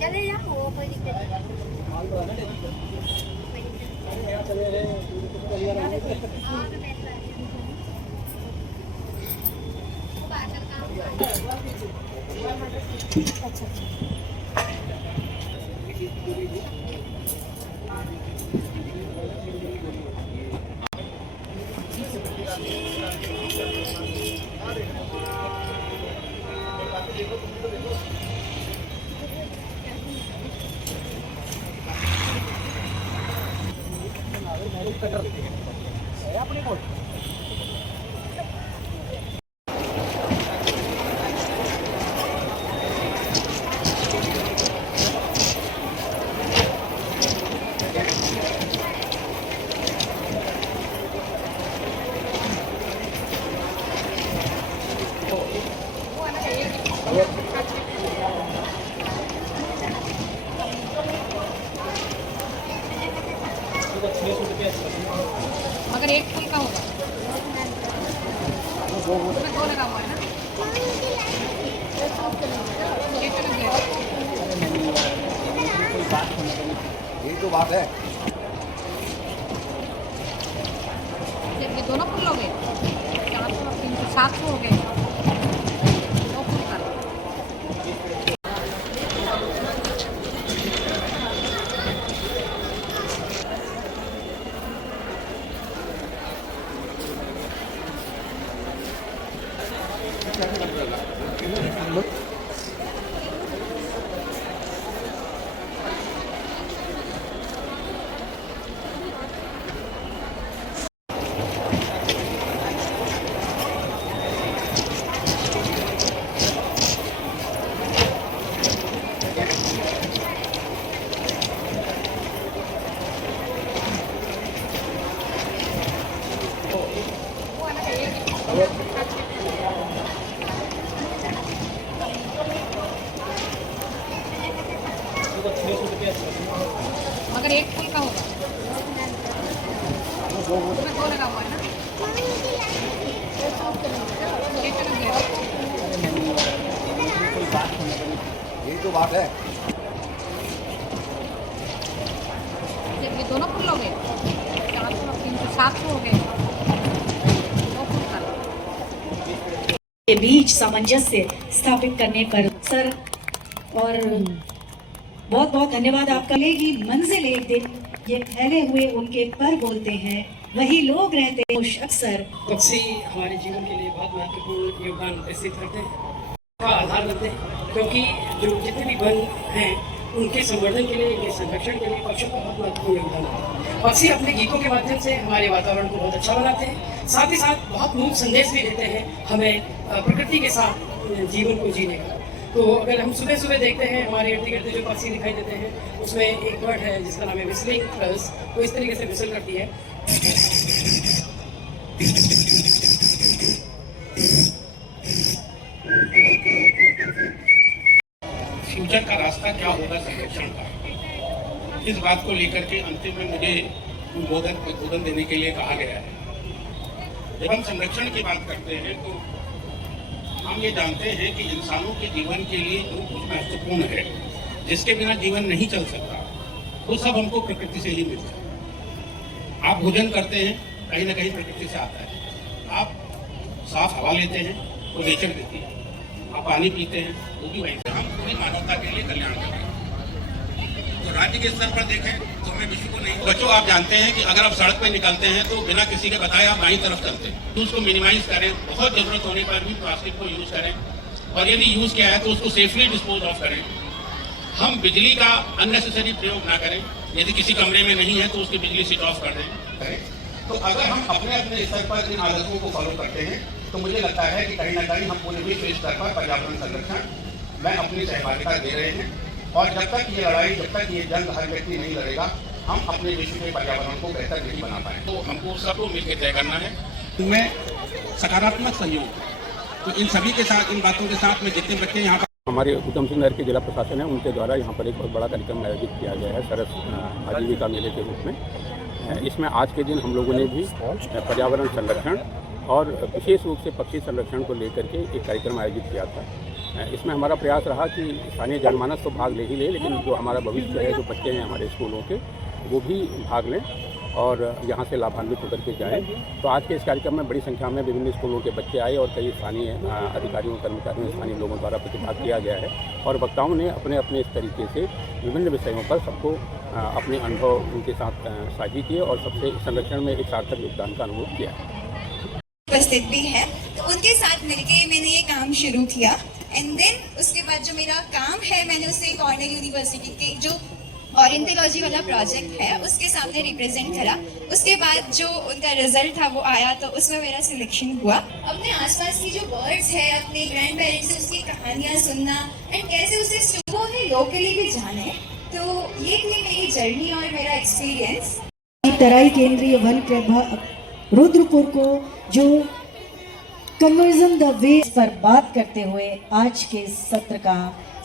चले जाओ, कोई दिक्कत नहीं। अच्छा अपने को मगर एक फूल का होगा, उसमें दो लगा हुआ है ना, एक लग गया। यही तो बात है। जब ये दोनों फूल हो गए 400 300 700 हो गए, दो फूल का। मगर एक फूल का होगा, उसमें दो लगा हुआ है ना, एक लग गया। यही तो बात है। जब ये दोनों फूल हो गए 400 300 700 हो गए, दो फूल का। के बीच सामंजस्य स्थापित करने पर सर और बहुत बहुत धन्यवाद आपका। लेगी मंजिल एक दिन ये फैले हुए उनके पर बोलते हैं, वही लोग रहते हैं अक्सर। पक्षी हमारे जीवन के लिए बहुत महत्वपूर्ण योगदान प्रस्तुत करते हैं, का आधार बनते हैं, क्योंकि जो जितने भी वन हैं उनके संवर्धन के लिए, उनके संरक्षण के लिए पक्षियों का बहुत महत्वपूर्ण योगदान है। पक्षी अपने गीतों के माध्यम से हमारे वातावरण को बहुत अच्छा बनाते हैं, साथ ही साथ बहुत मूल संदेश भी देते हैं हमें प्रकृति के साथ जीवन को जीने का। तो अगर हम सुबह सुबह देखते हैं हमारे इर्द गिर्द जो पक्षी दिखाई देते हैं, उसमें एक बर्ड है जिसका नाम है विस्लिंग फ्लर्स, वो इस तरीके से विसल करती है। फ्यूचर का रास्ता क्या होगा संरक्षण का, इस बात को लेकर के अंतिम में मुझे उद्बोधन देने के लिए कहा गया है। जब हम संरक्षण की बात करते हैं तो हम ये जानते हैं कि इंसानों के जीवन के लिए जो कुछ महत्वपूर्ण है, जिसके बिना जीवन नहीं चल सकता, वो सब हमको प्रकृति से ही मिलता है। आप भोजन करते हैं, कहीं ना कहीं प्रकृति से आता है। आप साफ हवा लेते हैं, वो नेचर देती है। आप पानी पीते हैं, वो भी वहीं से। हम पूरी मानवता के लिए कल्याण कर रहे हैं। तो राज्य के स्तर पर देखें तो हमें विश्व को नहीं। बच्चों, आप जानते हैं कि अगर आप सड़क पर निकलते हैं तो बिना किसी के बताए आप बाईं तरफ चलते हैं। तो उसको मिनिमाइज करें, बहुत जरूरत होने पर भी प्लास्टिक को यूज करें, और यदि यूज किया है तो उसको सेफली डिस्पोज ऑफ करें। हम बिजली का अननेसेसरी प्रयोग ना करें, यदि किसी कमरे में नहीं है तो उसकी बिजली स्विच ऑफ कर दें। तो अगर हम अपने अपने स्तर पर इन आदतों को फॉलो करते हैं तो मुझे लगता है कि कहीं ना कहीं हम पूरे विश्व स्तर पर पर्यावरण संरक्षण में अपनी सहभागिता दे रहे हैं। और जब तक ये लड़ाई, जब तक ये जंग हर व्यक्ति नहीं लड़ेगा, हम अपने विश्व के पर्यावरण को बेहतर नहीं बना पाए। तो हमको सबको मिलकर तय करना है। इनमें सकारात्मक सहयोग, तो इन सभी के साथ, इन बातों के साथ में जितने बच्चे यहाँ पर हमारे उधम सिंह नगर के जिला प्रशासन है, उनके द्वारा यहाँ पर एक बहुत बड़ा कार्यक्रम आयोजित किया गया है सरस आजीविका मेले के रूप में। इसमें आज के दिन हम लोगों ने भी पर्यावरण संरक्षण और विशेष रूप से पक्षी संरक्षण को लेकर के एक कार्यक्रम आयोजित किया था। इसमें हमारा प्रयास रहा कि स्थानीय जनमानस तो भाग ले ही ले, लेकिन जो हमारा भविष्य है, जो बच्चे हैं हमारे स्कूलों के, वो भी भाग लें और यहाँ से लाभान्वित होकर के जाएँ। तो आज के इस कार्यक्रम में बड़ी संख्या में विभिन्न स्कूलों के बच्चे आए और कई स्थानीय अधिकारियों, कर्मचारियों, स्थानीय लोगों द्वारा प्रतिभाग किया गया है और वक्ताओं ने अपने अपने इस तरीके से विभिन्न विषयों पर सबको अपने अनुभव उनके साथ साझी किए और सबसे संरक्षण में एक सार्थक योगदान का अनुभव किया है। उपस्थित भी है, तो उनके साथ मिलके मैंने ये काम शुरू किया एंड देन उसके बाद जो मेरा काम है, मैंने उसे कॉर्नेल यूनिवर्सिटी के जो ऑरिएंटोलॉजी वाला प्रोजेक्ट है उसके सामने रिप्रेजेंट करा। उसके बाद जो उनका रिजल्ट था वो आया, तो उसमें मेरा सिलेक्शन हुआ। अपने आसपास की जो बर्ड्स है, अपने ग्रैंड पेरेंट्स से उसकी कहानियाँ सुनना एंड कैसे उसे सुबह है लोकली भी जाने, तो ये थी मेरी जर्नी और मेरा एक्सपीरियंस। तराई केंद्रीय वन प्रभाग रुद्रपुर को जो कन्वर्जन द वे पर बात करते हुए आज के सत्र का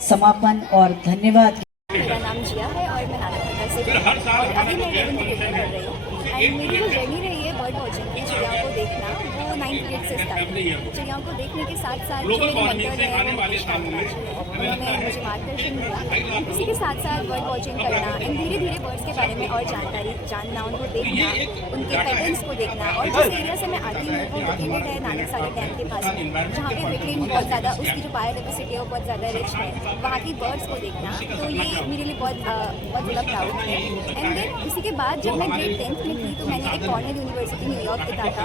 समापन और धन्यवाद। मेरा नाम जिया है और मैं नालागढ़ से और अभी मैं 11th ग्रेड में पढ़ रही हूँ एंड मेरी जो जर्नी रही है बर्ड वॉचिंग की, चिड़ियाओं को देखना, वो 9th ग्रेड से स्टार्ट हुई। चिड़ियाओं को देखने के साथ साथ जो मेरे मेंटर है उन्होंने मुझे मार्गदर्शन दिया। इसी के साथ साथ बर्ड वॉचिंग करना एंड धीरे धीरे बर्ड्स के बारे में और जानकारी जानना, उनको देखना, उनके पैटर्न्स को देखना। और जिस एरिया से मैं आती हूँ वो लोकेटेड है नानक सागर डैम के पास में, जहाँ पे विकलिन बहुत ज़्यादा, उसकी जो बायोडाइवर्सिटी है वो बहुत ज़्यादा रिच है। वहाँ की बर्ड्स को देखना, तो ये मेरे लिए बहुत ज़्यादा प्राउड है। एंड देन इसी के बाद जब मैं ग्रेड 10th में थी तो मैंने एक कॉर्नेल यूनिवर्सिटी न्यूयॉर्क के टाटा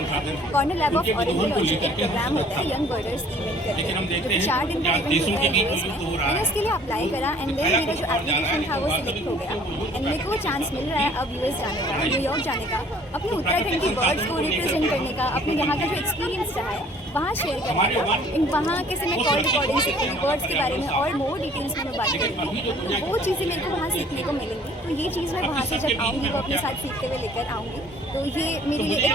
कॉर्नेल लैब ऑफ ऑरिएंटोलॉजी एक प्रोग्राम होता है यंग बर्डर्स इवेंट करके, जो 4 दिन का इवेंट होता है यूएस में। मैंने उसके लिए अप्लाई करा एंड देन मेरा जो एप्लीकेशन था वो सिलेक्ट हो गया एंड मेरे को चांस मिल रहा है अब यूएस जाने का, न्यूयॉर्क जाने का, अपने उत्तराखंड की बर्ड्स को रिप्रेजेंट करने का, अपने यहाँ का जो एक्सपीरियंस रहा है वहाँ शेयर करने का। वहाँ कैसे मैं कॉल रिकॉर्डिंग सीखूँगी, बर्ड्स के बारे में और मोर डिटेल्स में मैं बात करूँगी, तो वो चीज़ें मेरे को वहाँ सीखने को मिलेंगी। तो ये चीज़ मैं वहाँ से जब आऊँगी वो अपने साथ सीखते हुए लेकर आऊँगी, तो ये मेरे लिए एक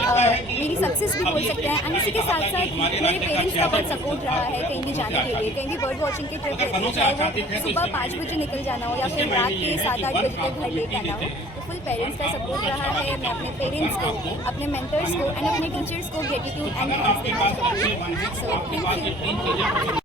मेरी सक्सेस भी बोल सकते हैं। एंड इसी के साथ साथ मेरे पेरेंट्स का बहुत सपोर्ट रहा है कहीं भी जाने के लिए, कहीं भी बर्ड वॉचिंग के ट्रिप लेते हैं, चाहे वो सुबह 5 बजे निकल जाना हो या फिर रात के 7-8 बजे तक घर लेट आना हो, तो फुल पेरेंट्स का सपोर्ट रहा है। मैं अपने पेरेंट्स को, अपने मेंटर्स को एंड अपने टीचर्स को ग्रेटिट्यूड एंड थैंक्स देना चाहती हूँ। So thank you.